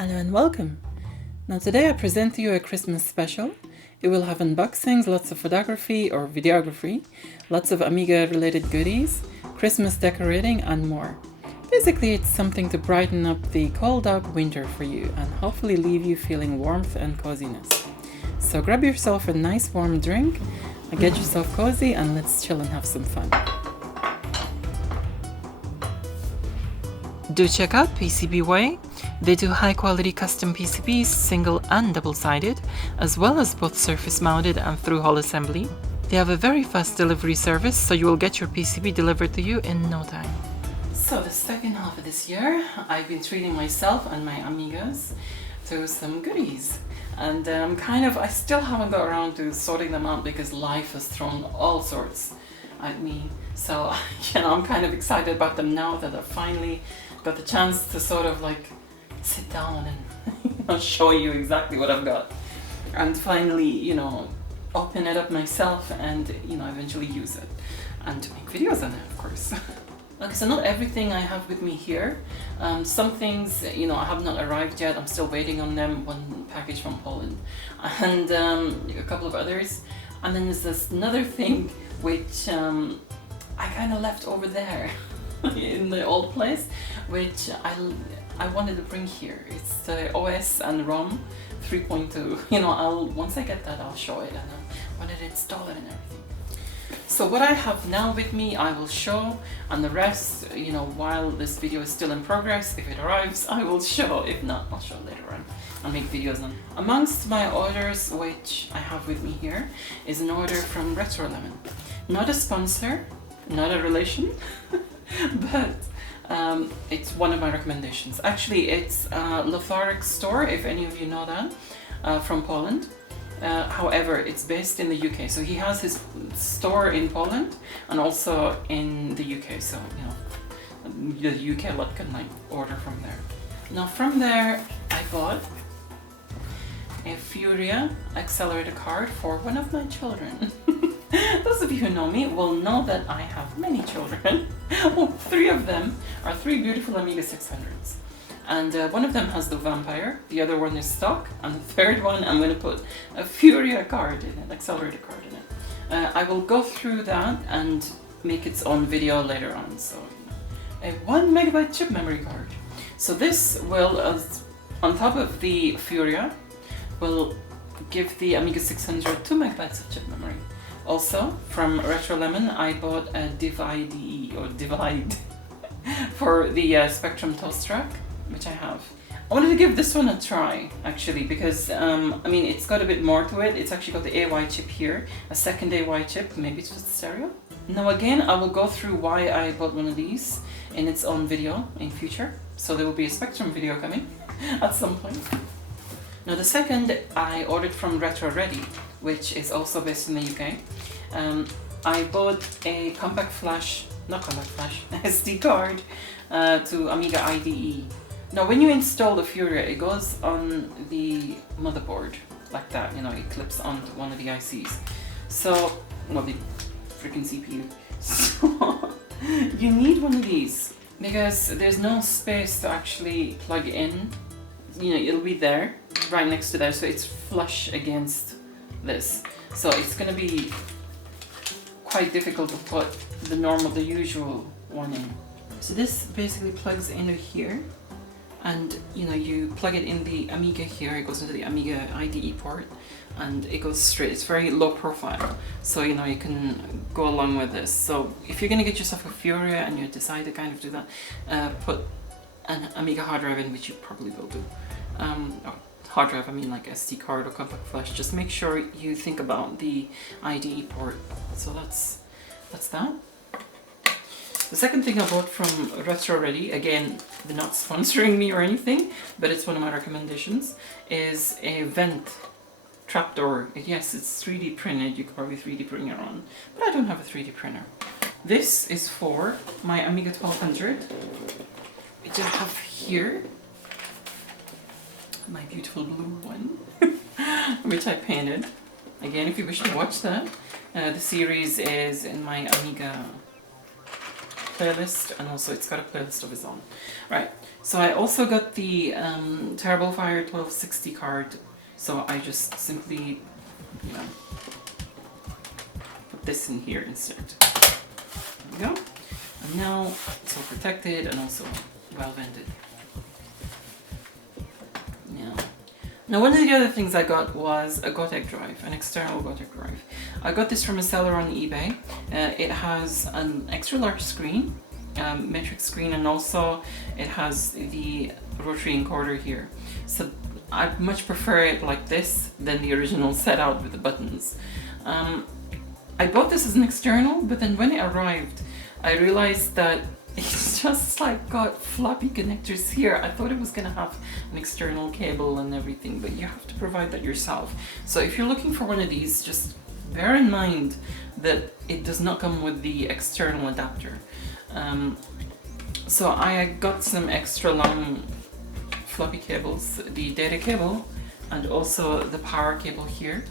Hello and welcome! Now today I present to you a Christmas special. It will have unboxings, lots of photography or videography, lots of Amiga related goodies, Christmas decorating and more. Basically it's something to brighten up the cold dark winter for you and hopefully leave you feeling warmth and coziness. So grab yourself a nice warm drink and get yourself cozy and let's chill and have some fun. Do check out PCBWay. They do high quality custom PCBs, single and double-sided, as well as both surface mounted and through-hole assembly. They have a very fast delivery service, so you will get your PCB delivered to you in no time. So the second half of this year, I've been treating myself and my Amigas to some goodies. And I still haven't got around to sorting them out because life has thrown all sorts at me. So, I'm kind of excited about them now that I've finally got the chance to sort of like sit down and show you exactly what I've got and finally open it up myself and eventually use it and to make videos on it, of course. Okay, so not everything I have with me here. Some things I have not arrived yet. I'm still waiting on them. One package from Poland and a couple of others, and then there's this another thing which I kind of left over there in the old place, which I wanted to bring here. It's the OS and ROM 3.2. Once I get that, I'll show it, and I wanted to install it and everything. So what I have now with me, I will show, and the rest, while this video is still in progress, if it arrives, I will show. If not, I'll show later on. I'll make videos on. Amongst my orders, which I have with me here, is an order from MsMadLemon. Not a sponsor, not a relation, but it's one of my recommendations. Actually, it's Lotharic's store, if any of you know that, from Poland. However, it's based in the UK, so he has his store in Poland and also in the UK, so the UK lot can order from there. Now from there I bought a Furia accelerator card for one of my children. Those of you who know me will know that I have many children. Well, 3 of them are 3 beautiful Amiga 600s. And one of them has the Vampire, the other one is stock, and the third one I'm going to put a Furia card in it, accelerator card in it. I will go through that and make its own video later on. So, a 1 megabyte chip memory card. So this will, on top of the Furia, will give the Amiga 600 2 megabytes of chip memory. Also, from MsMadLemon, I bought a Divide for the Spectrum Toast Rack, which I have. I wanted to give this one a try, actually, because it's got a bit more to it. It's actually got the AY chip here, a second AY chip, maybe it's just stereo. Now again, I will go through why I bought one of these in its own video in future. So there will be a Spectrum video coming at some point. Now the second I ordered from Retro Ready, which is also based in the UK. I bought a SD card to Amiga IDE. Now when you install the Furia, it goes on the motherboard like that, it clips onto one of the ICs. So, the freaking CPU. So, you need one of these because there's no space to actually plug in. It'll be there, right next to there, so it's flush against this. So it's going to be quite difficult to put the usual one in. So this basically plugs into here, and you plug it in the Amiga here, it goes into the Amiga IDE port, and it goes straight. It's very low profile, so you can go along with this. So if you're going to get yourself a Furia and you decide to kind of do that, put an Amiga hard drive in, which you probably will do. Hard drive, like SD card or compact flash. Just make sure you think about the IDE port. So that's that. The second thing I bought from Retro Ready, again, they're not sponsoring me or anything, but it's one of my recommendations, is a vent trapdoor. Yes, it's 3D printed. You could probably 3D print your own, but I don't have a 3D printer. This is for my Amiga 1200, which I have here. My beautiful blue one, which I painted. Again, if you wish to watch that, the series is in my Amiga playlist, and also it's got a playlist of its own. Right, so I also got the Terrible Fire 1260 card, so I just simply, you know, put this in here instead. There we go. And now it's all protected and also well vented. Now one of the other things I got was a Gotek drive, an external Gotek drive. I got this from a seller on eBay. It has an extra large screen, metric screen, and also it has the rotary encoder here. So I much prefer it like this than the original set out with the buttons. I bought this as an external, but then when it arrived, I realized that it's just like got floppy connectors here. I thought it was gonna have an external cable and everything, but you have to provide that yourself. So if you're looking for one of these, just bear in mind that it does not come with the external adapter. So I got some extra long floppy cables, the data cable and also the power cable here.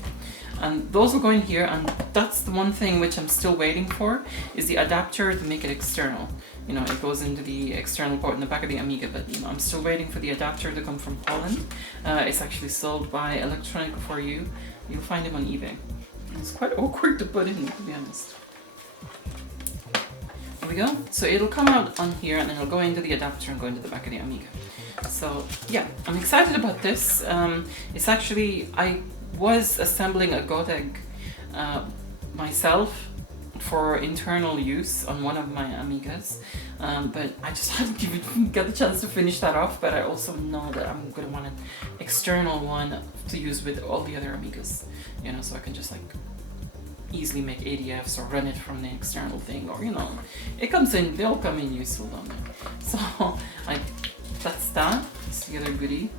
And those will go in here, and that's the one thing which I'm still waiting for, is the adapter to make it external. You know, it goes into the external port in the back of the Amiga, but you know, I'm still waiting for the adapter to come from Poland. It's actually sold by Electronica4U. You'll find him on eBay. It's quite awkward to put in, to be honest. There we go. So it'll come out on here, and then it'll go into the adapter and go into the back of the Amiga. So yeah, I'm excited about this. It's actually, I was assembling a Gotek myself for internal use on one of my Amigas, but I just hadn't even got the chance to finish that off. But I also know that I'm going to want an external one to use with all the other Amigas, you know, so I can just like easily make ADFs or run it from the external thing, or you know, it comes in, they'll come in useful, don't they? So that's that. That's the other goodie.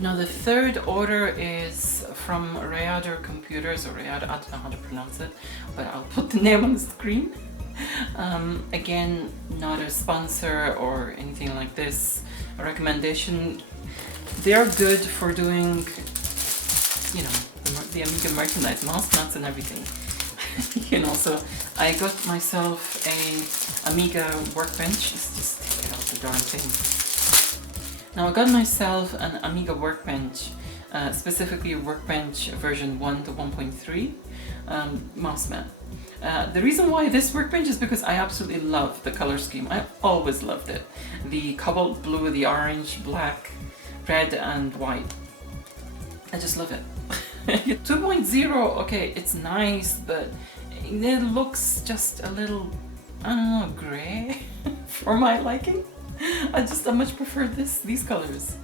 Now the third order is from Reader Computers, or Reader, I don't know how to pronounce it, but I'll put the name on the screen. Again, not a sponsor or anything like this, a recommendation. They're good for doing, you know, the Amiga merchandise, mouse mats and everything. You know, so I got myself a Amiga workbench. Let's just take it out the darn thing. Now I got myself an Amiga workbench, specifically workbench version 1 to 1.3 mouse mat. The reason why this workbench is because I absolutely love the color scheme. I always loved it. The cobalt blue, the orange, black, red and white. I just love it. 2.0, okay, it's nice, but it looks just a little, I don't know, grey for my liking. I much prefer these colors.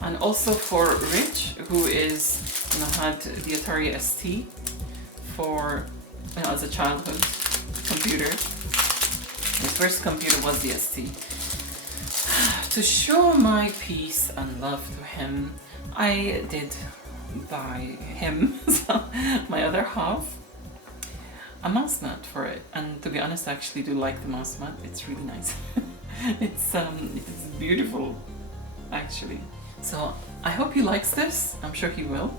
And also for Rich, who is, you know, had the Atari ST for, you know, as a childhood computer. His first computer was the ST. To show my peace and love to him, I did buy him, my other half, a mouse mat for it. And to be honest, I actually do like the mouse mat. It's really nice. It's beautiful, actually. So I hope he likes this. I'm sure he will.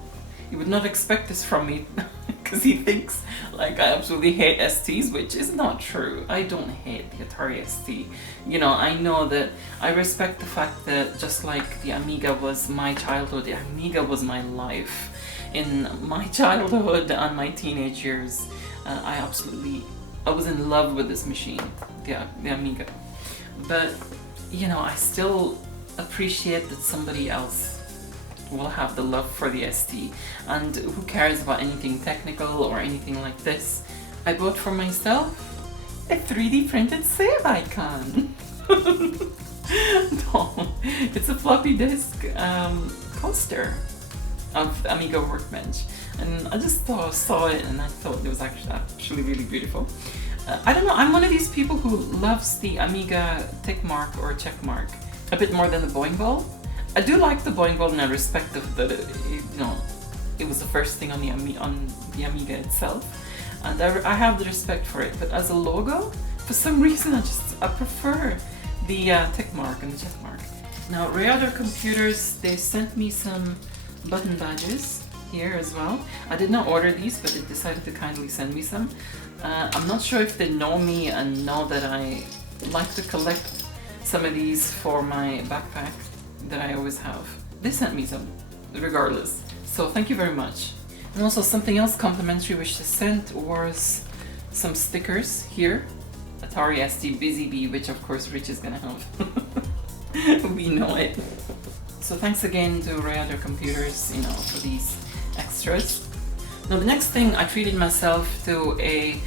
He would not expect this from me because he thinks like I absolutely hate STs, which is not true. I don't hate the Atari ST. You know, I know that I respect the fact that just like the Amiga was my childhood, the Amiga was my life. In my childhood and my teenage years, I was in love with this machine, the Amiga. But, you know, I still appreciate that somebody else will have the love for the ST, and who cares about anything technical or anything like this. I bought for myself a 3D printed save icon. No, it's a floppy disk coaster of Amiga Workbench, and I just saw it and I thought it was actually really beautiful. I don't know, I'm one of these people who loves the Amiga tick mark or check mark a bit more than the Boing Ball. I do like the Boing Ball, and I respect that you know, it was the first thing on the Amiga itself, and I have the respect for it. But as a logo, for some reason, I prefer the tick mark and the check mark. Now, Reader Computers, they sent me some button badges here as well. I did not order these, but they decided to kindly send me some. I'm not sure if they know me and know that I like to collect some of these for my backpack that I always have. They sent me some, regardless. So thank you very much. And also something else complimentary which they sent was some stickers here. Atari ST Busy Bee, which of course Rich is gonna have. We know it. So thanks again to Rayador Computers, you know, for these extras. Now the next thing, I treated myself to a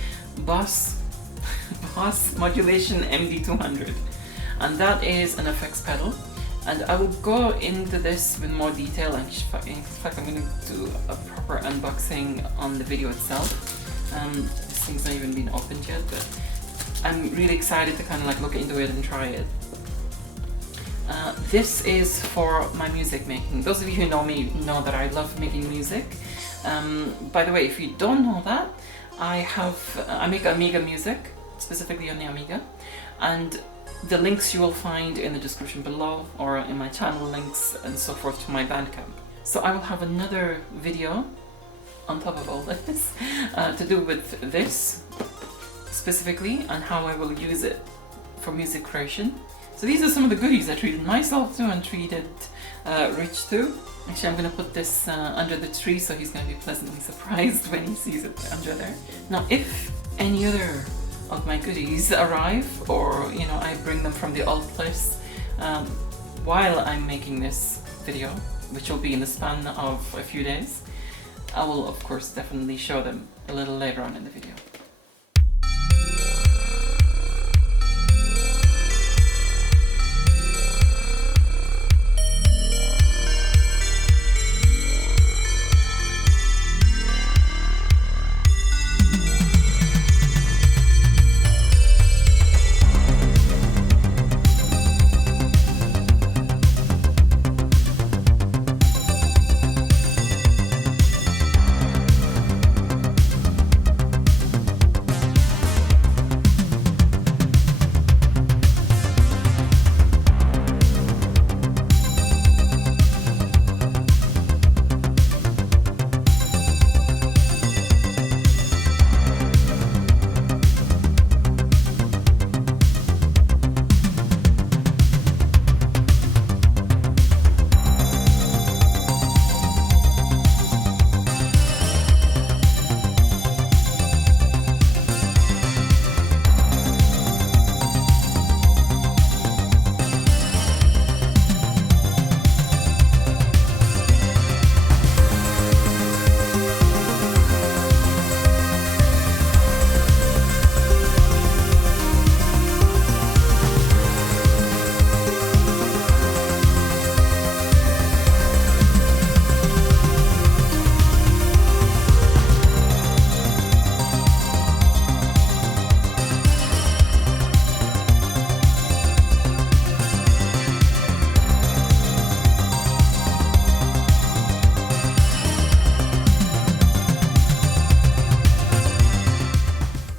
Boss Modulation MD200, and that is an effects pedal. And I will go into this with more detail. In fact, I'm going to do a proper unboxing on the video itself. This thing's not even been opened yet, but I'm really excited to kind of like look into it and try it. This is for my music making. Those of you who know me know that I love making music. By the way, if you don't know that, I make Amiga music, specifically on the Amiga, and the links you will find in the description below or in my channel links and so forth to my Bandcamp. So I will have another video on top of all this to do with this specifically and how I will use it for music creation. So these are some of the goodies I treated myself to and treated Rich to. Actually, I'm going to put this under the tree so he's going to be pleasantly surprised when he sees it under there. Now, if any other of my goodies arrive, or you know, I bring them from the alt place while I'm making this video, which will be in the span of a few days, I will of course definitely show them a little later on in the video.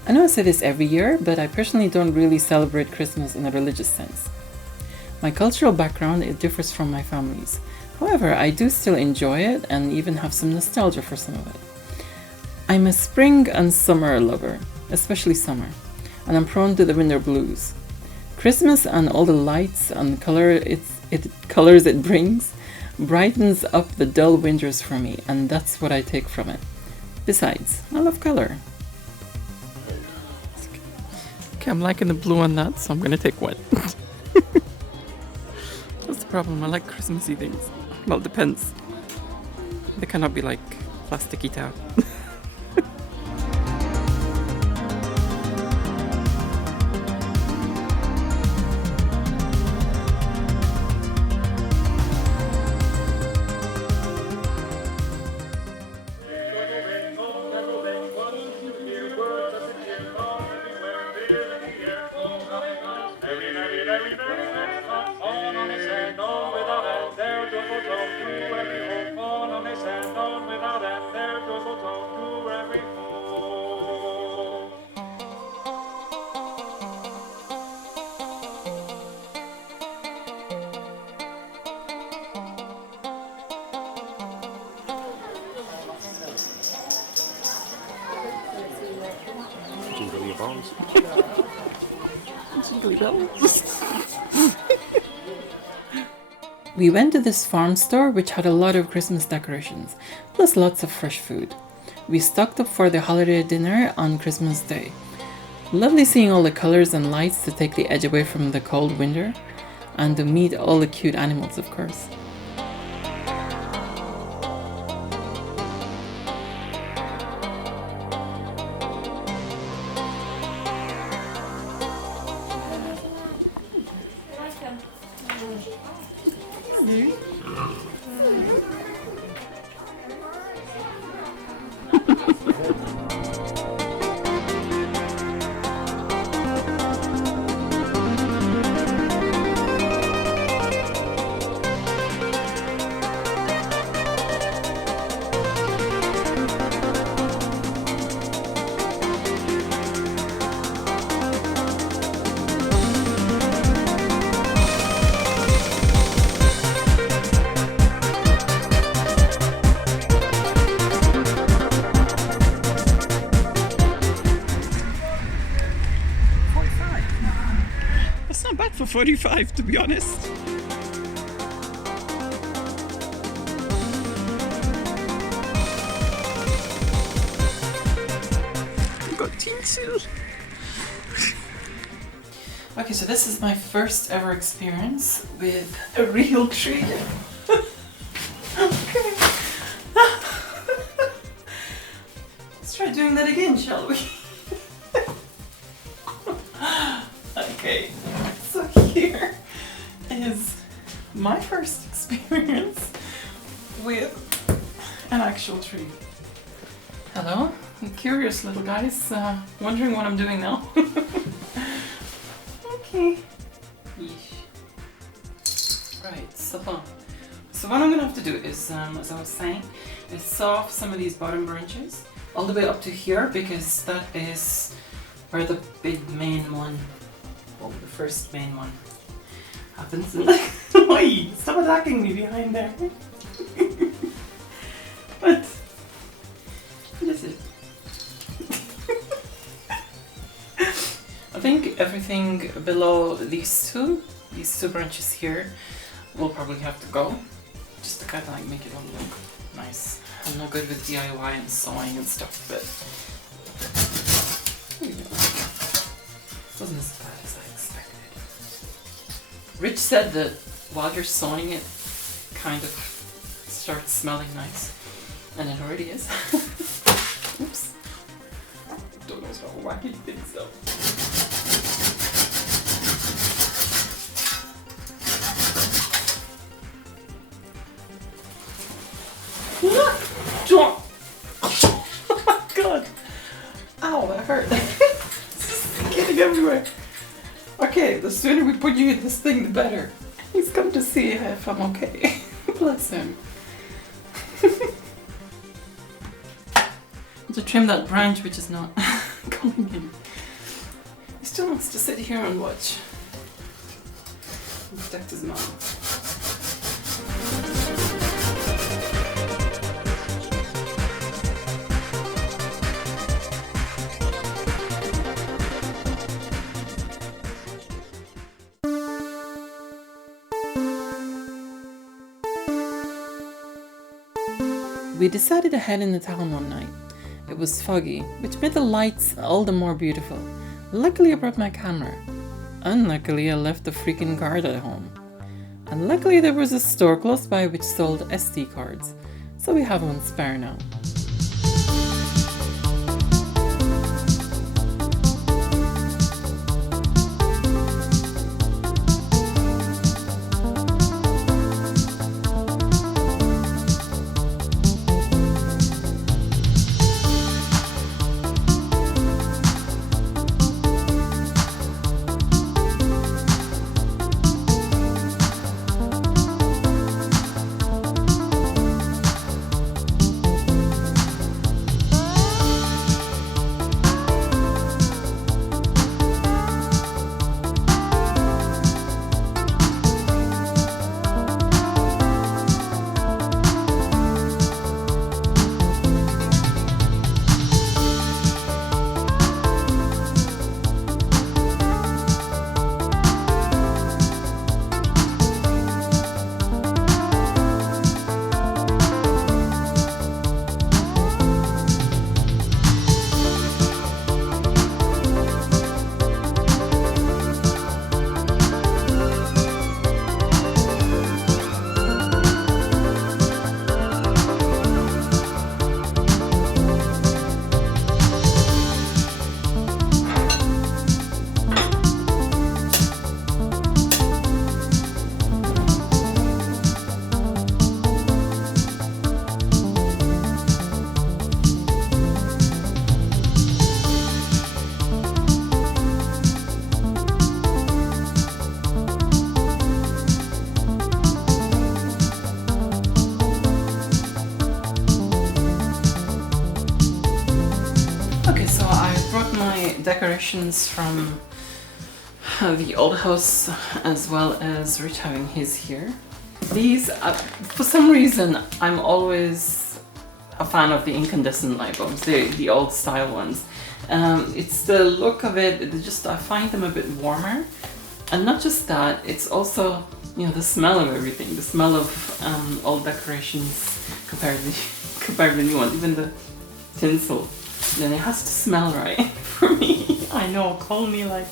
I know I say this every year, but I personally don't really celebrate Christmas in a religious sense. My cultural background, it differs from my family's. However, I do still enjoy it and even have some nostalgia for some of it. I'm a spring and summer lover, especially summer, and I'm prone to the winter blues. Christmas and all the lights and colors it brings brightens up the dull winters for me, and that's what I take from it. Besides, I love color. Okay, I'm liking the blue on that, so I'm gonna take white. That's the problem, I like Christmassy things. Well, it depends. They cannot be like plasticky towel. Jingle bells. We went to this farm store which had a lot of Christmas decorations, plus lots of fresh food. We stocked up for the holiday dinner on Christmas Day. Lovely seeing all the colors and lights to take the edge away from the cold winter, and to meet all the cute animals, of course. That's not bad for 45, to be honest. We got tinsel. Okay, so this is my first ever experience with a real tree. Okay. Let's try doing that again, shall we? Okay, so here is my first experience with an actual tree. Hello, curious little guys, wondering what I'm doing now. Okay. Yeesh. Right, so what I'm gonna have to do is, as I was saying, is saw off some of these bottom branches all the way up to here, because that is where the big main one, well, the first main one happens. Oi, stop attacking me behind there. What is it? I think everything below these two branches here will probably have to go, just to kind of like make it all look nice. I'm not good with DIY and sewing and stuff, but there you go. Wasn't as bad as I expected. Rich said that while you're sewing it kind of starts smelling nice, and it already is. Oops. Don't know how wacky things though. Oh my god! Ow, that hurt. It's getting everywhere. Okay, the sooner we put you in this thing, the better. He's come to see if I'm okay. Bless him. To trim that branch which is not going in. He still wants to sit here and watch. Protect his mom. We decided to head into town one night. It was foggy, which made the lights all the more beautiful. Luckily I brought my camera. Unluckily I left the freaking card at home. And luckily there was a store close by which sold SD cards, so we have one spare now. decorations from the old house, as well as Rich having his here. These, for some reason, I'm always a fan of the incandescent light bulbs, the old style ones. It's the look of it, I find them a bit warmer. And not just that, it's also, you know, the smell of everything, the smell of old decorations compared to the new ones, even the tinsel. Then it has to smell right for me. I know, call me like,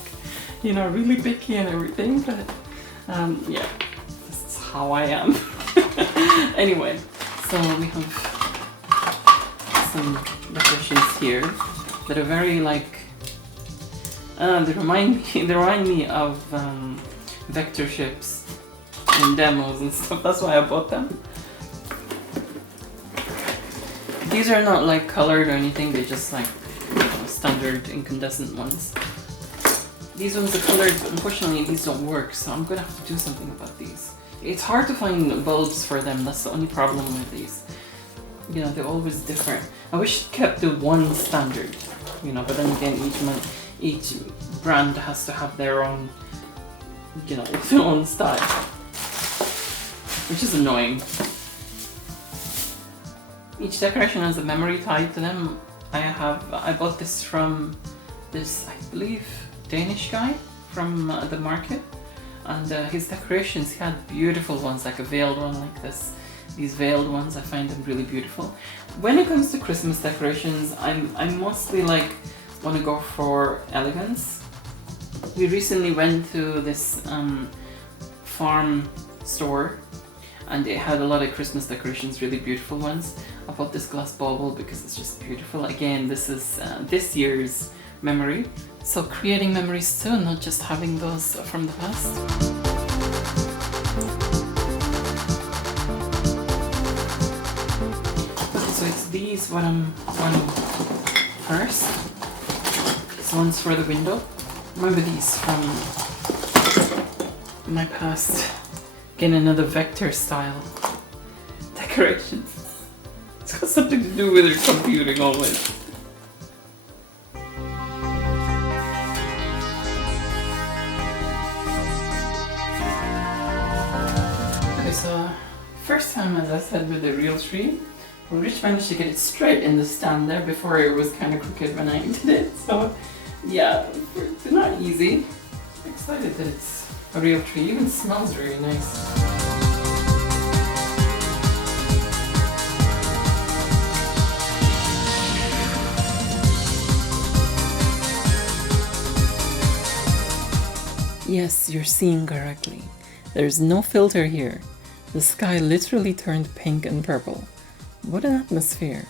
you know, really picky and everything, but yeah, that's how I am. Anyway, so we have some decorations here that are very like, they remind me of vector ships in demos and stuff. That's why I bought them. These are not like colored or anything, they're just like, you know, standard incandescent ones. These ones are colored, but unfortunately these don't work, so I'm gonna have to do something about these. It's hard to find bulbs for them, that's the only problem with these. You know, they're always different. I wish it kept the one standard, you know, but then again, each brand has to have their own, you know, their own style, which is annoying. Each decoration has a memory tied to them. I bought this from this, I believe, Danish guy from the market, and his decorations, he had beautiful ones, like a veiled one like this. These veiled ones, I find them really beautiful. When it comes to Christmas decorations, I mostly like want to go for elegance. We recently went to this farm store, and it had a lot of Christmas decorations, really beautiful ones. I bought this glass bauble because it's just beautiful. Again, this is this year's memory. So creating memories too, not just having those from the past. Okay, so it's these what I'm wanting first. This one's for the window. Remember these from my past. Again, another vector style decoration. It's got something to do with your computing always. Okay, so first time, as I said, with the real tree, Rich managed to get it straight in the stand there before it was kind of crooked when I did it. So yeah, it's not easy. I'm excited that it's a real tree. It even smells really nice. Yes, you're seeing correctly. There's no filter here. The sky literally turned pink and purple. What an atmosphere.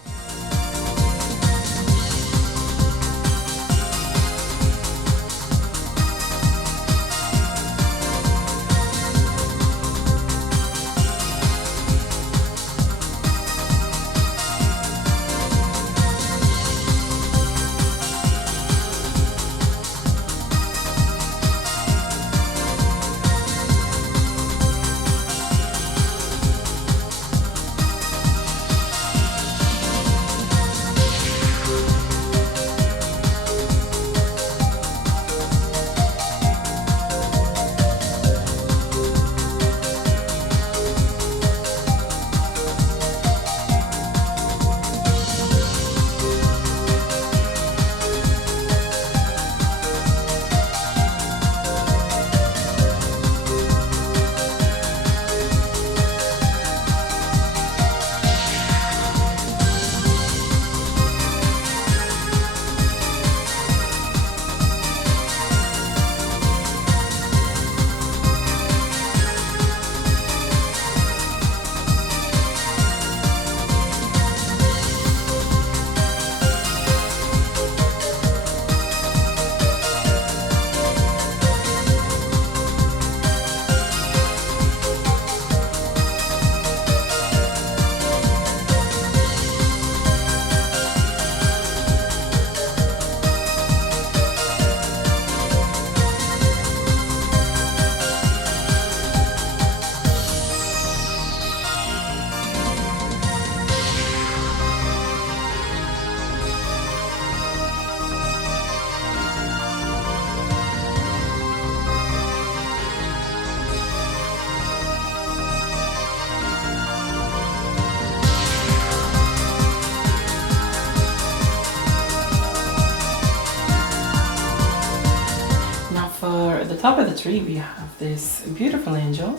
For the top of the tree we have this beautiful angel,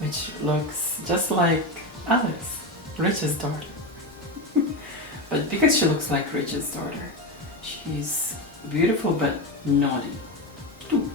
which looks just like Alice, Rich's daughter. But because she looks like Rich's daughter, she's beautiful but naughty too.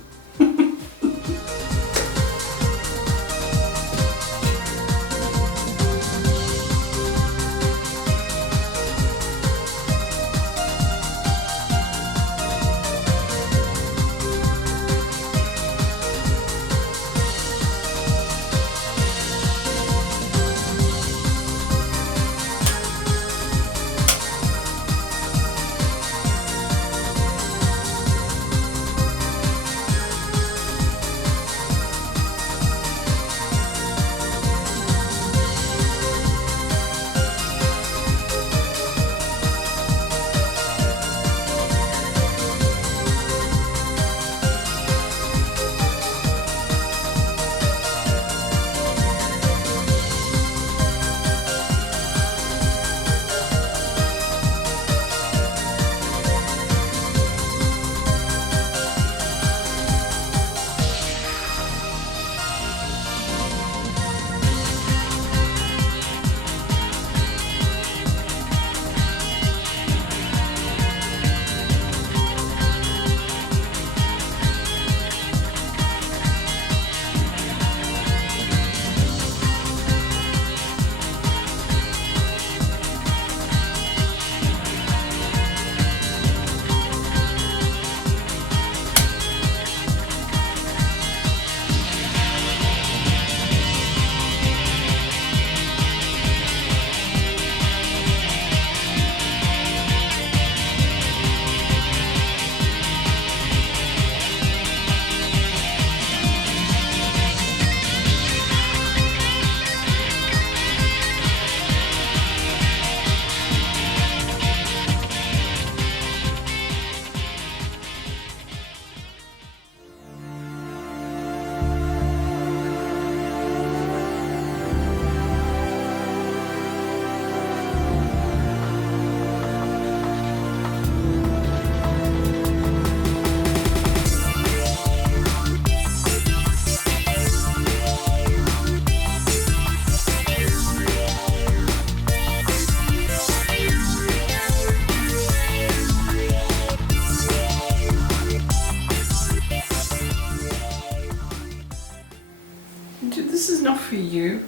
This is not for you.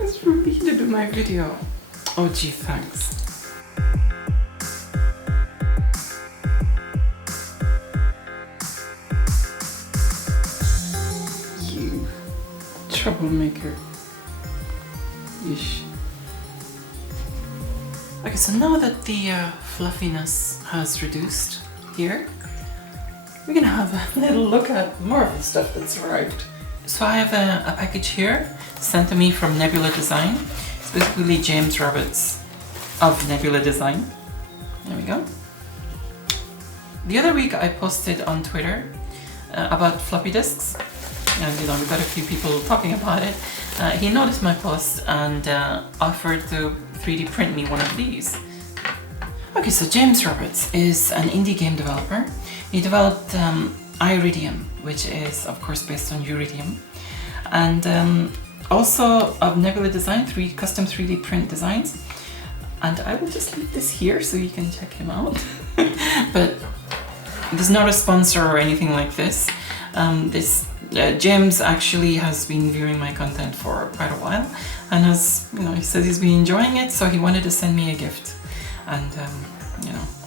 It's for me to do my video. Oh gee, thanks. You troublemaker. Yeesh. Okay, so now that the fluffiness has reduced here, we're gonna have a little look at more of the stuff that's arrived. So I have a package here sent to me from Nebula Design. It's basically James Roberts of Nebula Design. There we go. The other week I posted on Twitter about floppy disks, and we got a few people talking about it. He noticed my post and offered to 3D print me one of these. Okay, so James Roberts is an indie game developer. He developed Iridium, which is of course based on Uridium, and also of Nebula Design, custom 3D print designs. And I will just leave this here so you can check him out. But this is not a sponsor or anything like this. James actually has been viewing my content for quite a while, and he says he's been enjoying it, so he wanted to send me a gift. And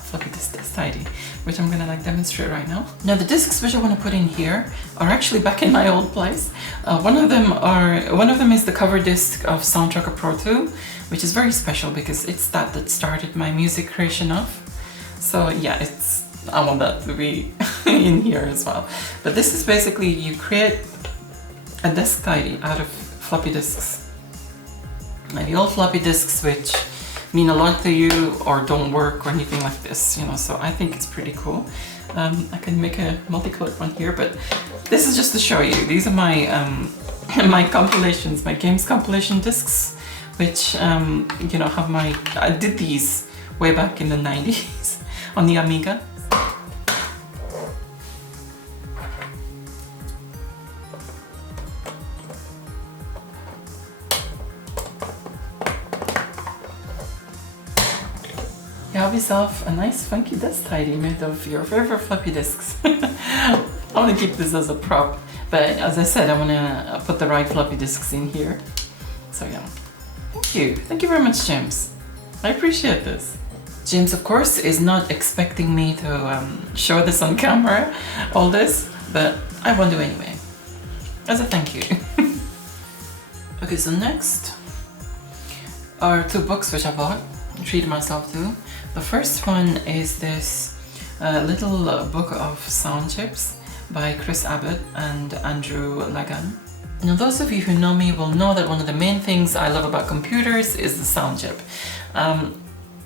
floppy disk tidy, which I'm gonna demonstrate right now. Now the discs which I want to put in here are actually back in my old place. One of them is the cover disc of Soundtracker Pro 2, which is very special because it's that started my music creation off. So yeah, I want that to be in here as well. But this is basically, you create a disk tidy out of floppy disks. Maybe old floppy disks which mean a lot to you or don't work or anything like this, so I think it's pretty cool. I can make a multicolored one here, but this is just to show you. These are my my compilations, my games compilation discs, which have I did these way back in the 90s on the Amiga. yourself a nice funky desk tidy made of your favorite floppy disks. I want to keep this as a prop, but as I said, I want to put the right floppy disks in here. So yeah, thank you very much, James. I appreciate this. James, of course, is not expecting me to show this on camera, all this, but I want to anyway, as a thank you. Okay, so next are two books which I bought, treated myself to. The first one is this little book of sound chips by Chris Abbott and Andrew Lagan. Now, those of you who know me will know that one of the main things I love about computers is the sound chip.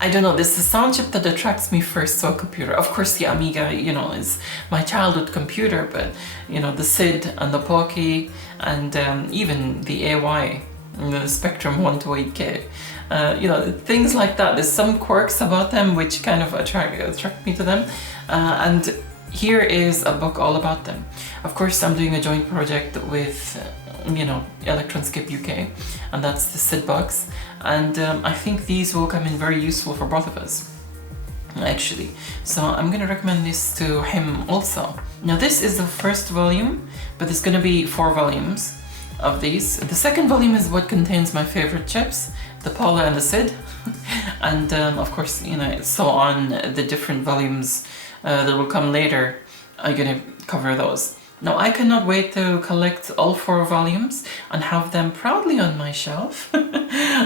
I don't know, this is the sound chip that attracts me first to a computer. Of course, the Amiga, you know, is my childhood computer, but, you know, the SID and the Pocky and even the AY, the Spectrum 128K, you know, things like that. There's some quirks about them which kind of attract me to them. And here is a book all about them. Of course, I'm doing a joint project with, you know, Electronskip UK, and that's the SID box. And I think these will come in very useful for both of us, actually. So I'm going to recommend this to him also. Now, this is the first volume, but there's going to be 4 volumes of these. The second volume is what contains my favorite chips, the Paula and the SID. And of course, you know, so on the different volumes that will come later, I'm going to cover those. Now, I cannot wait to collect all 4 volumes and have them proudly on my shelf.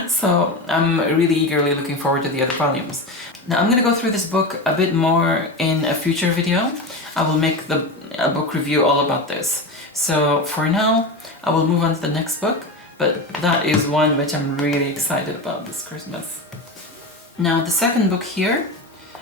So I'm really eagerly looking forward to the other volumes. Now, I'm going to go through this book a bit more in a future video. I will make a book review all about this. So for now, I will move on to the next book, but that is one which I'm really excited about this Christmas. Now, the second book here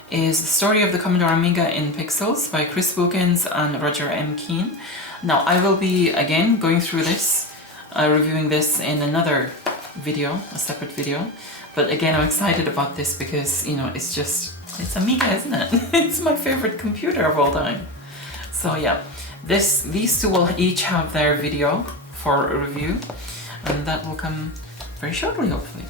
is The Story of the Commodore Amiga in Pixels by Chris Wilkins and Roger M. Keane. Now, I will be, again, going through this, reviewing this in another video, a separate video. But again, I'm excited about this because, you know, it's Amiga, isn't it? It's my favorite computer of all time. So yeah, these two will each have their video for a review, and that will come very shortly, hopefully.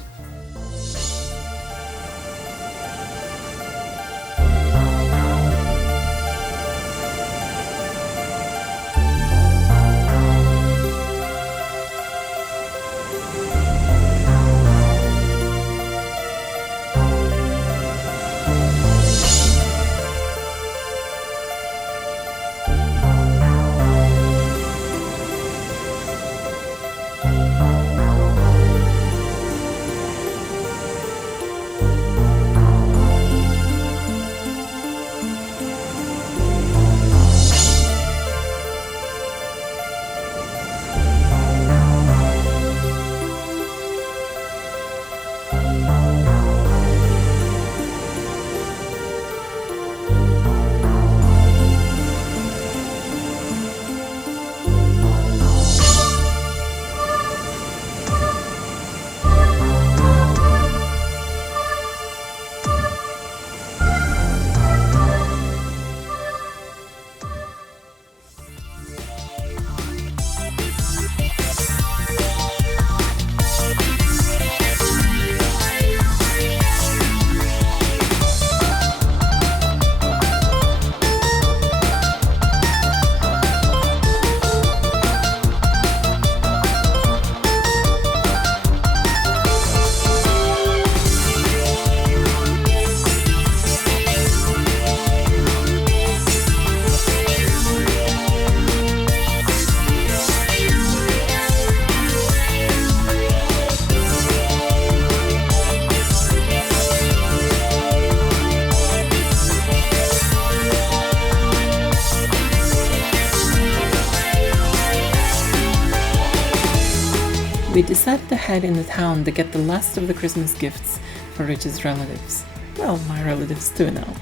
We decided to head into town to get the last of the Christmas gifts for Rich's relatives. Well, my relatives too now.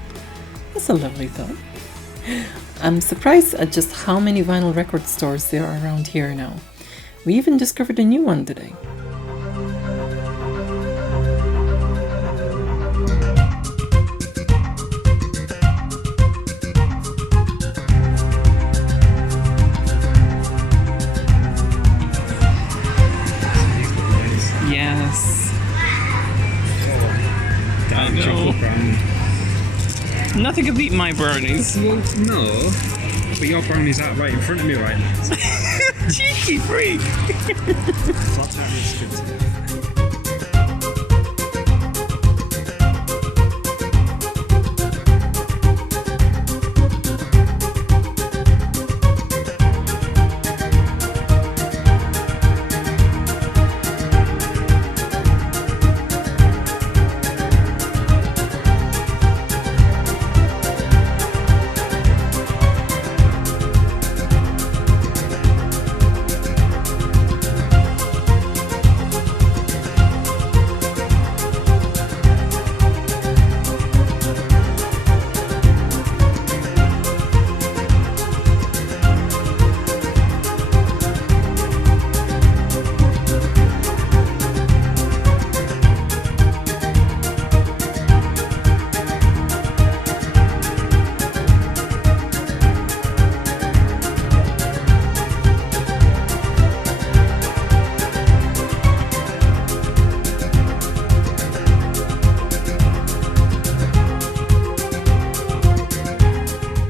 That's a lovely thought. I'm surprised at just how many vinyl record stores there are around here now. We even discovered a new one today. Yes. I know. nothing can beat my brownies. Well, no. But your brownie's out right in front of me right now. Cheeky freak! Flat out biscuit.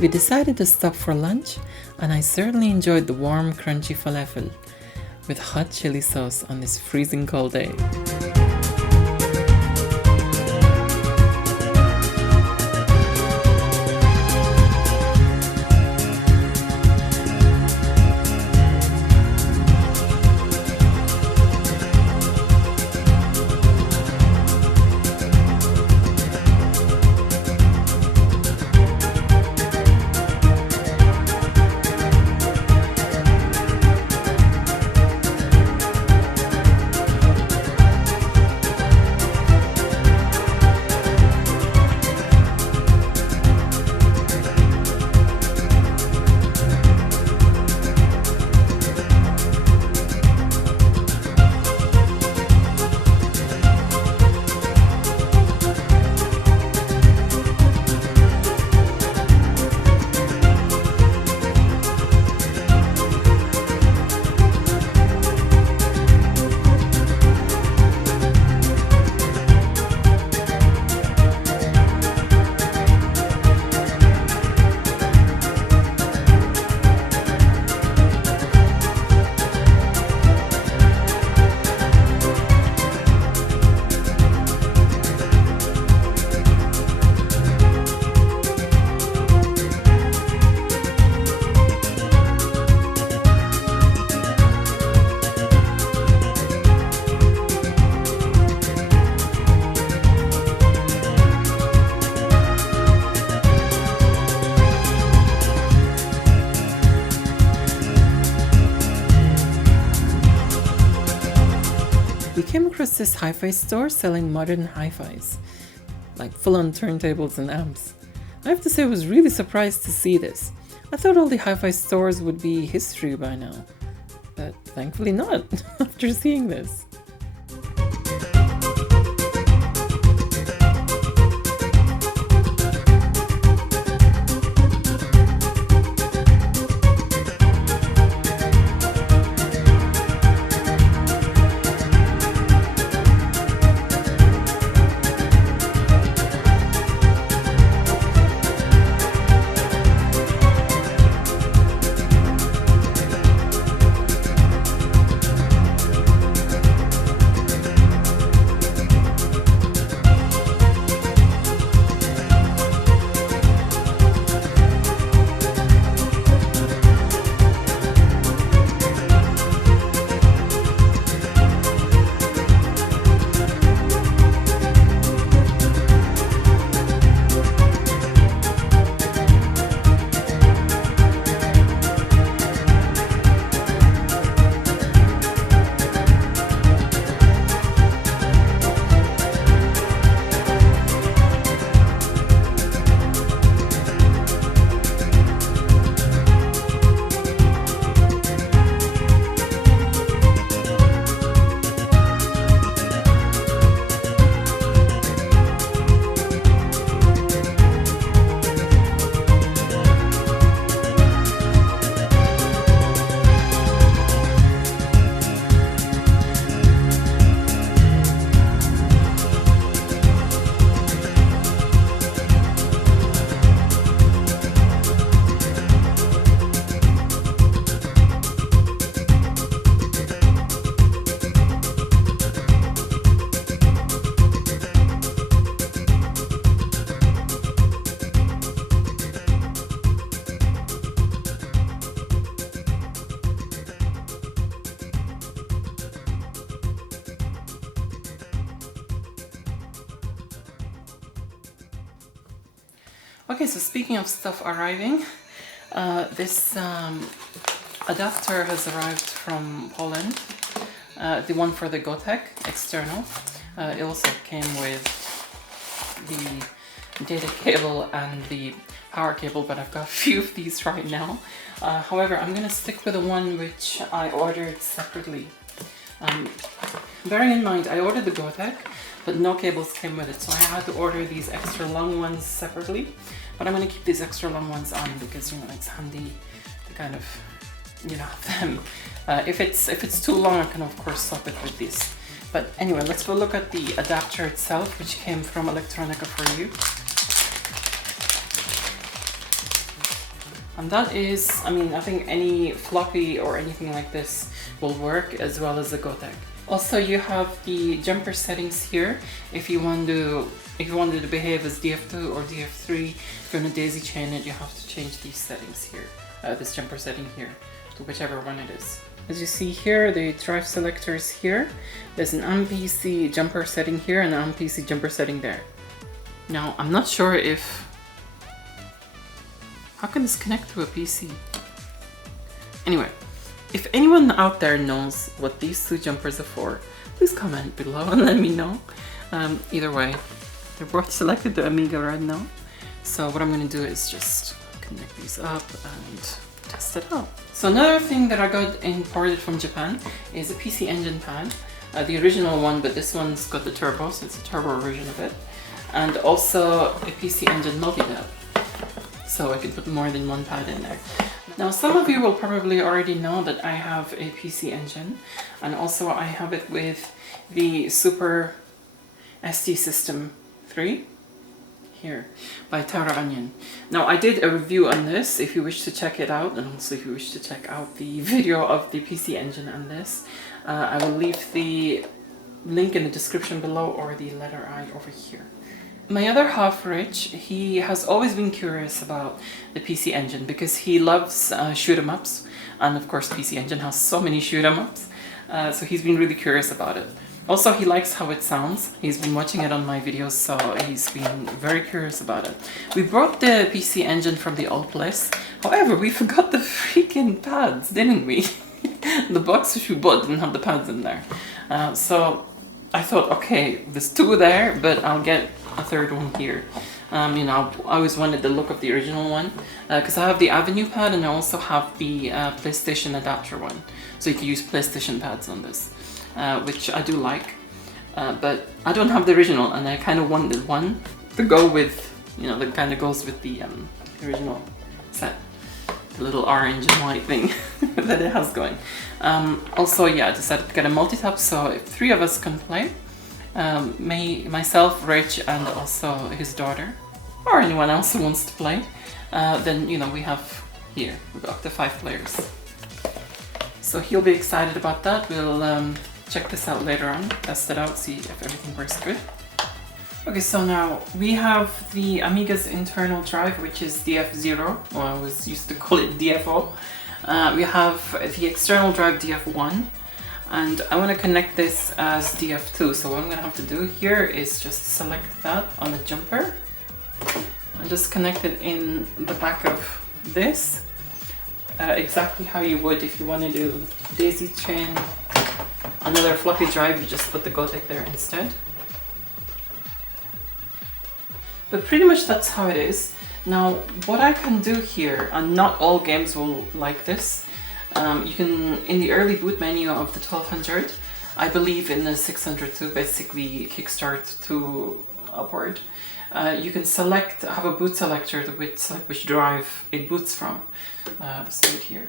We decided to stop for lunch, and I certainly enjoyed the warm, crunchy falafel with hot chili sauce on this freezing cold day. We came across this hi-fi store selling modern hi-fis, like full-on turntables and amps. I have to say I was really surprised to see this. I thought all the hi-fi stores would be history by now, but thankfully not, after seeing this. Okay, so speaking of stuff arriving, this adapter has arrived from Poland, the one for the Gotek external. It also came with the data cable and the power cable, but I've got a few of these right now. However, I'm gonna stick with the one which I ordered separately. Bearing in mind, I ordered the Gotek, but no cables came with it, so I had to order these extra long ones separately. But I'm gonna keep these extra long ones on because, you know, it's handy to kind of, you know, have them. If it's too long, I can of course swap it with this. But anyway, let's go look at the adapter itself, which came from Electronica for You. And that is, I mean, I think any floppy or anything like this will work, as well as the Gotek. Also, you have the jumper settings here. If you wanted to behave as DF2 or DF3, if you're going to daisy chain it, you have to change these settings here. This jumper setting here, to whichever one it is. As you see here, the drive selectors here. There's an MPC jumper setting here and an MPC jumper setting there. Now, I'm not sure if... How can this connect to a PC? Anyway, if anyone out there knows what these two jumpers are for, please comment below and let me know. Either way, they're both selected to Amiga right now. So what I'm gonna do is just connect these up and test it out. So another thing that I got imported from Japan is a PC Engine pad. The original one, but this one's got the turbo, so it's a turbo version of it. And also a PC Engine multi-tab, so I can put more than one pad in there. Now, some of you will probably already know that I have a PC Engine, and also I have it with the Super SD System 3 here by Tara Onion. Now, I did a review on this if you wish to check it out, and also if you wish to check out the video of the PC Engine and this. I will leave the link in the description below, or the letter I over here. My other half, Rich, he has always been curious about the PC Engine because he loves shoot 'em ups, and of course PC Engine has so many shoot 'em ups, so he's been really curious about it. Also, he likes how it sounds. He's been watching it on my videos, so he's been very curious about it. We brought the PC Engine from the old place. However, we forgot the freaking pads, didn't we? The box which we bought didn't have the pads in there. So I thought, okay, there's two there, but I'll get a third one here. You know, I always wanted the look of the original one because I have the Avenue pad and I also have the PlayStation adapter one. So you can use PlayStation pads on this, which I do like. But I don't have the original, and I kind of wanted one to go with, you know, that kind of goes with the original set. The little orange and white thing that it has going. Also, yeah, I decided to get a multi-tap, so if three of us can play, myself, Rich, and also his daughter, or anyone else who wants to play, then, you know, we've got up to 5 players. So he'll be excited about that. We'll check this out later on, test it out, see if everything works good. Okay, so now we have the Amiga's internal drive, which is DF0, or I always used to call it DFO. We have the external drive DF1, and I want to connect this as DF2. So what I'm going to have to do here is just select that on the jumper and just connect it in the back of this, exactly how you would if you want to do daisy chain another floppy drive. You just put the Gotek there instead. But pretty much that's how it is. Now, what I can do here, and not all games will like this, you can, in the early boot menu of the 1200, I believe in the 600 too, basically kickstart to upward, you can have a boot selector to select which drive it boots from. So right here.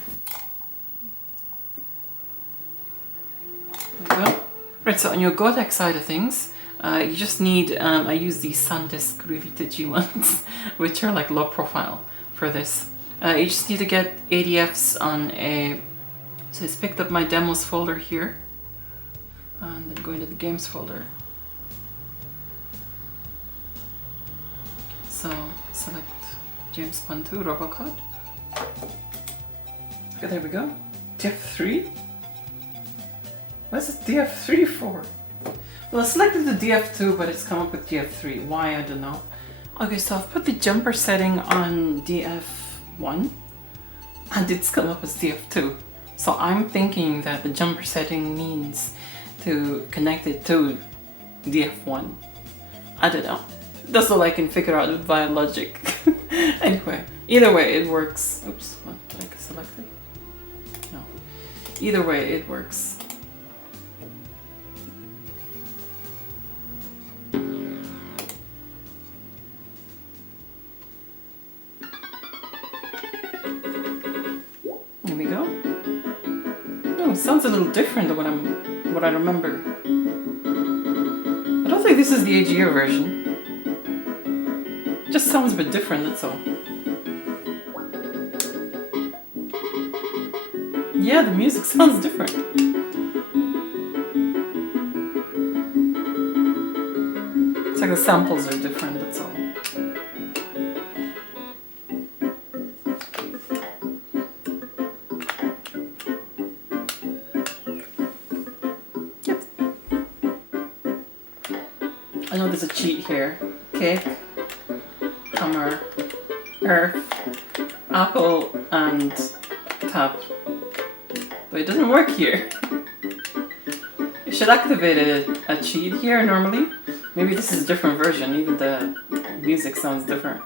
There we go. Right, so on your Gotek side of things, you just need, I use these SanDisk Revita G ones, which are like low profile for this. You just need to get ADFs on so it's picked up my demos folder here, and then go into the games folder. So select James Bond 2 Robocod. Okay, there we go. DF3? What's this DF3 for? Well, I selected the DF2, but it's come up with DF3. Why, I don't know. Okay, so I've put the jumper setting on DF1 and it's come up as DF2. So I'm thinking that the jumper setting means to connect it to DF1. I don't know. That's all I can figure out via logic. Anyway, either way it works. Oops, what did I select it? No. Either way it works. Here we go. Oh, it sounds a little different than what I remember. I don't think this is the AGO version. It just sounds a bit different, that's all. Yeah, the music sounds different. It's like the samples are different, that's all. I know there's a cheat here. Cake, hammer, earth, apple, and tap. But it doesn't work here. You should activate a cheat here normally. Maybe this is a different version, even the music sounds different.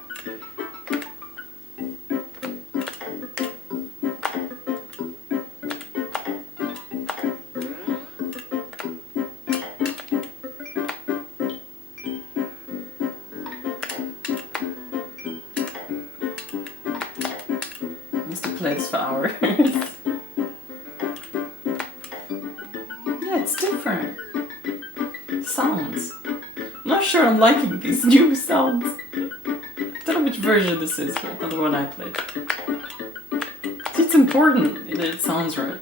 Plays for hours. Yeah, it's different. Sounds. I'm not sure I'm liking these new sounds. I don't know which version this is, but not the one I played. It's important that it sounds right.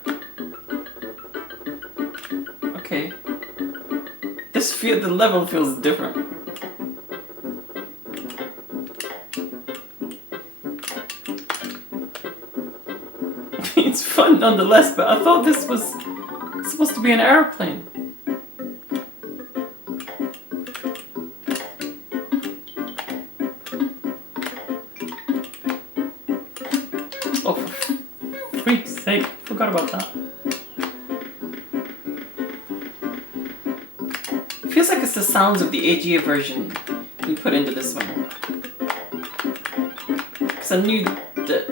Okay. The level feels different. It's fun nonetheless, but I thought this was supposed to be an airplane. Oh, for freak's sake, forgot about that. It feels like it's the sounds of the AGA version we put into this one. Because I knew that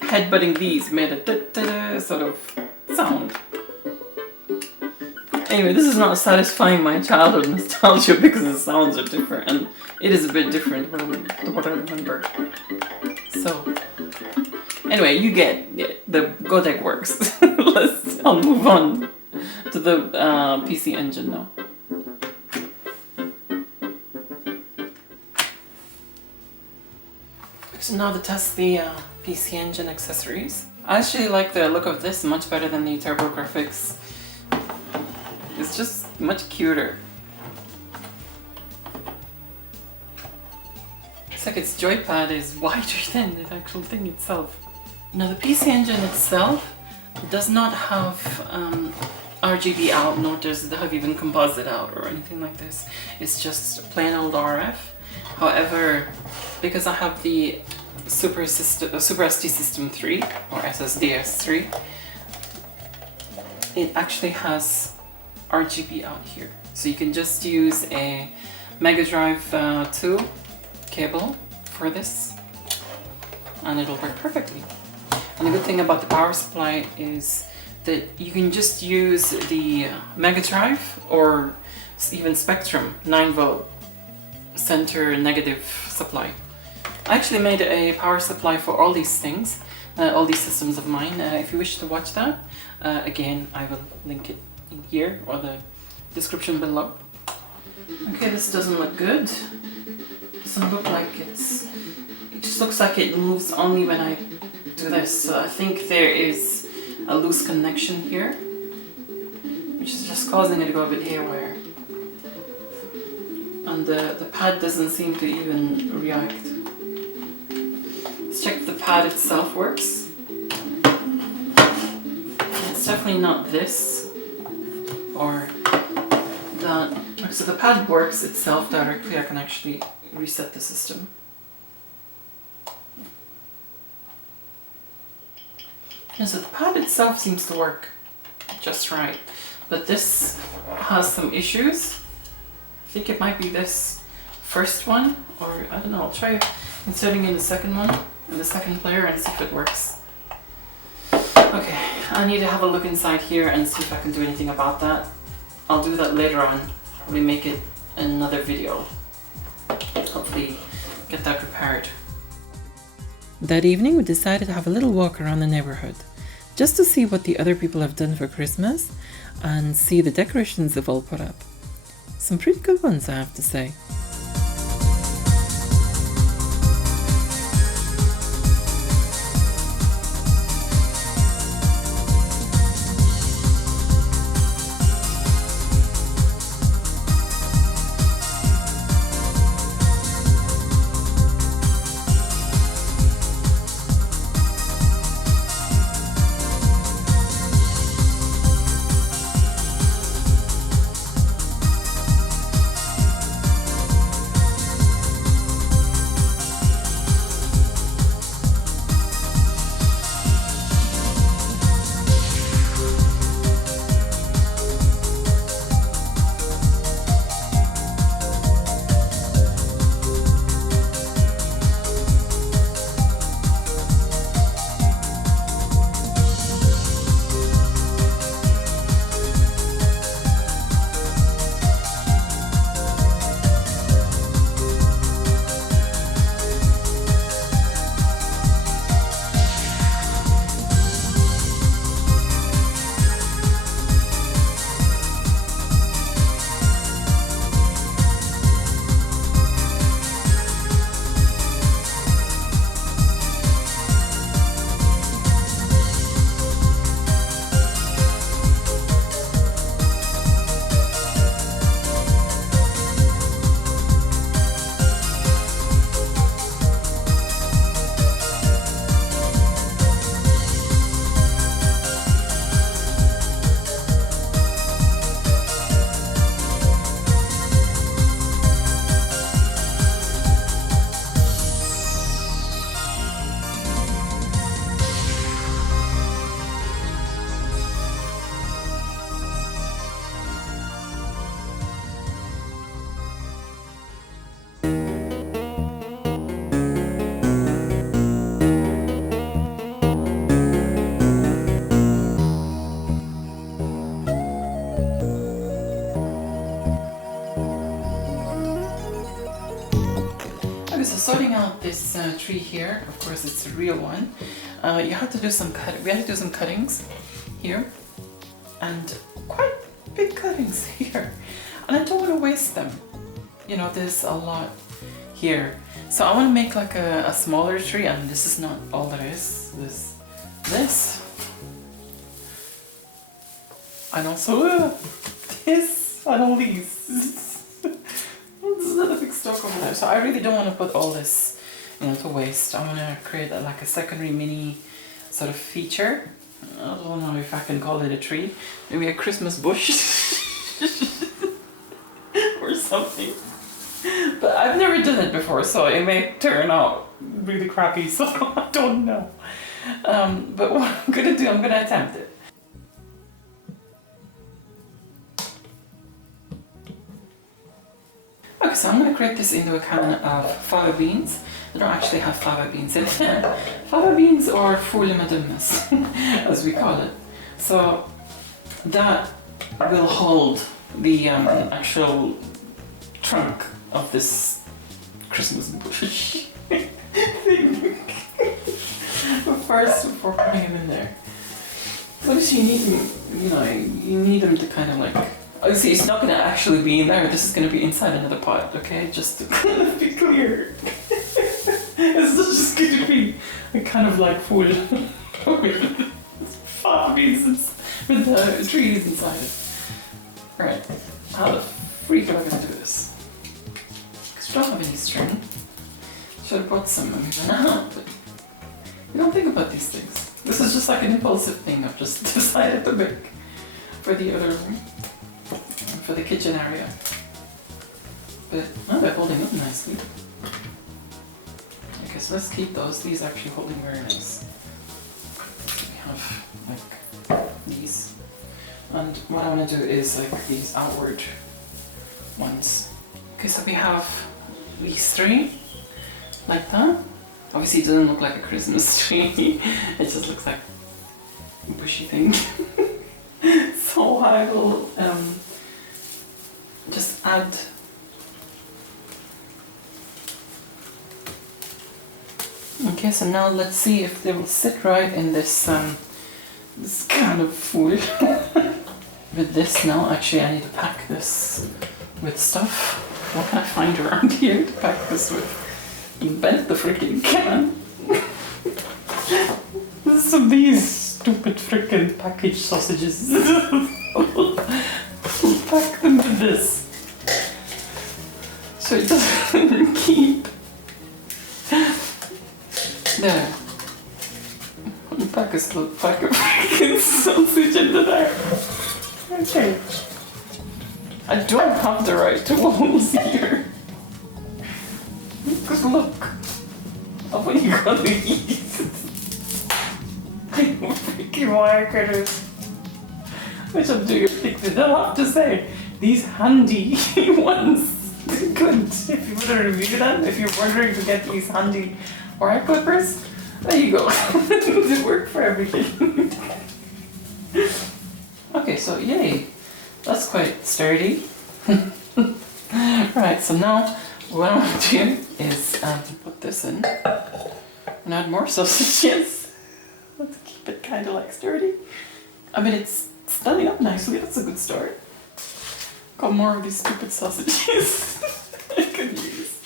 headbutting these made a da-da-da sort of sound. Anyway, this is not satisfying my childhood nostalgia because the sounds are different, and it is a bit different from what I remember. So, anyway, you get the Godec works. I'll move on to the PC Engine now. So now to test the PC Engine accessories. I actually like the look of this much better than the TurboGrafx. It's just much cuter. It's like its joypad is wider than the actual thing itself. Now the PC Engine itself does not have RGB out, nor does it have even composite out or anything like this. It's just plain old RF. However, because I have the Super ST System 3 or SSDS3, it actually has RGB out here. So you can just use a Mega Drive 2 cable for this and it'll work perfectly. And the good thing about the power supply is that you can just use the Mega Drive or even Spectrum 9V center negative supply. I actually made a power supply for all these things, all these systems of mine. If you wish to watch that, again, I will link it in here or the description below. Okay, this doesn't look good. Doesn't look like it just looks like it moves only when I do this. So I think there is a loose connection here, which is just causing it to go a bit haywire. And the pad doesn't seem to even react. Let's check if the pad itself works. It's definitely not this or that. So the pad works itself directly. I can actually reset the system. And so the pad itself seems to work just right, but this has some issues. I think it might be this first one, or I don't know, I'll try inserting in the second one, in the second player, and see if it works. Okay, I need to have a look inside here and see if I can do anything about that. I'll do that later on, probably make it another video. Hopefully get that repaired. That evening we decided to have a little walk around the neighborhood, just to see what the other people have done for Christmas and see the decorations they've all put up. Some pretty good ones, I have to say. Sorting out this tree here, of course it's a real one. You have to do some we had to do some cuttings here, and quite big cuttings here, and I don't want to waste them. You know, there's a lot here, so I want to make like a smaller tree, and this is not all there is. There's this, and also this, and all these. There's another big stock over there, so I really don't want to put all this, you know, to waste. I want to create like a secondary mini sort of feature. I don't know if I can call it a tree, maybe a Christmas bush or something. But I've never done it before, so it may turn out really crappy, so I don't know. But what I'm gonna do, I'm gonna attempt it. Okay, so I'm going to create this into a can of fava beans. I don't actually have fava beans in it. Fava beans or MsMadLemon, as we call it. So that will hold the actual trunk of this Christmas bush thing. But first, before putting them in there, what you need them, you know, you need them to kind of like. Oh, see, it's not going to actually be in there. This is going to be inside another pot, okay? Just to kind of be clear. It's just going to be a kind of like full with fava beans with the trees inside it. Right, how the freak am I going to do this? Because we don't have any string. Should have brought some. I mean, but we don't think about these things. This is just like an impulsive thing I've just decided to make for the other room. For the kitchen area. but now they're holding up nicely. Okay, so let's keep those. These are actually holding very nice. We have like these. And what I want to do is like these outward ones. Okay, so we have these three, like that. Obviously it doesn't look like a Christmas tree, it just looks like a bushy thing. So I will just add okay, so now let's see if they will sit right in this this kind of fool. With this now, actually I need to pack this with stuff. What can I find around here to pack this with? You bent the freaking can. Some of these stupid freaking packaged sausages. Pack them with this. So it doesn't keep. There. Pack a slow pack of freaking sausage into there. Okay. I don't have the right tools here. Because look, how are you gonna eat? Freaking markers. Which I'm doing a picture. I'll have to say, these handy ones, good. If you want to review them, if you're wondering to get these handy wire clippers, there you go. They work for everything. Okay, so yay. That's quite sturdy. Right, so now what I'm going to do is put this in and add more sausages. Let's keep it kind of like sturdy. I mean, it's standing up nicely. That's a good start. Got more of these stupid sausages I could use.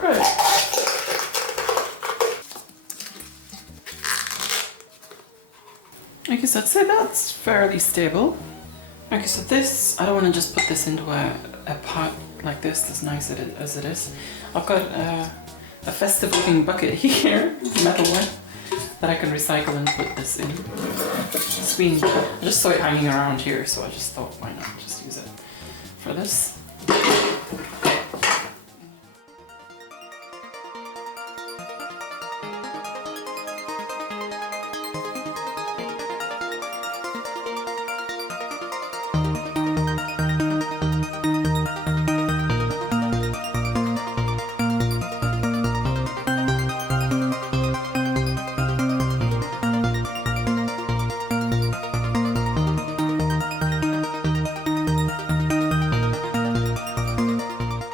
Right. Okay, so I'd say that's fairly stable. Okay, so this, I don't want to just put this into a pot like this, as nice as it is. I've got a festive looking bucket here, metal one, that I can recycle and put this in. It's been, I just saw it hanging around here, so I just thought, why not just use it for this.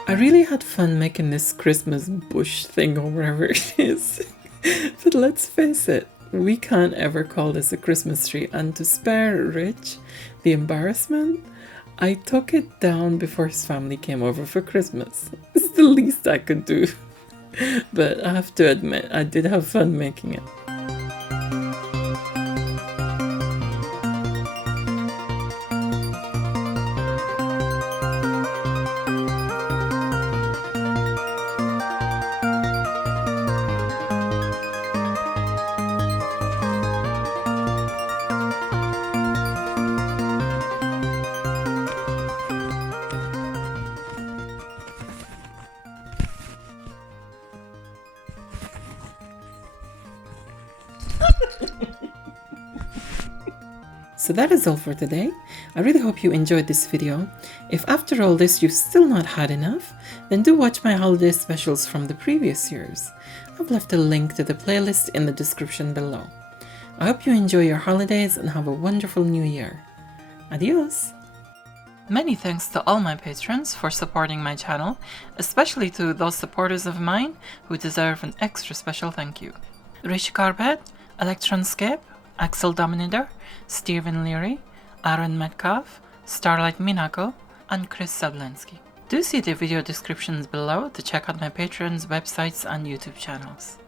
I really had fun making this Christmas bush thing or whatever it is. But let's face it, we can't ever call this a Christmas tree, and to spare Rich the embarrassment, I took it down before his family came over for Christmas. It's the least I could do. But I have to admit, I did have fun making it. So that is all for today. I really hope you enjoyed this video. If after all this you've still not had enough, then do watch my holiday specials from the previous years. I've left a link to the playlist in the description below. I hope you enjoy your holidays and have a wonderful new year. Adios! Many thanks to all my patrons for supporting my channel, especially to those supporters of mine who deserve an extra special thank you. Rishi Carpet, Electronscape, Axel Dominator, Stephen Leary, Aaron Metcalf, Starlight Minako, and Chris Sadlensky. Do see the video descriptions below to check out my patrons' websites and YouTube channels.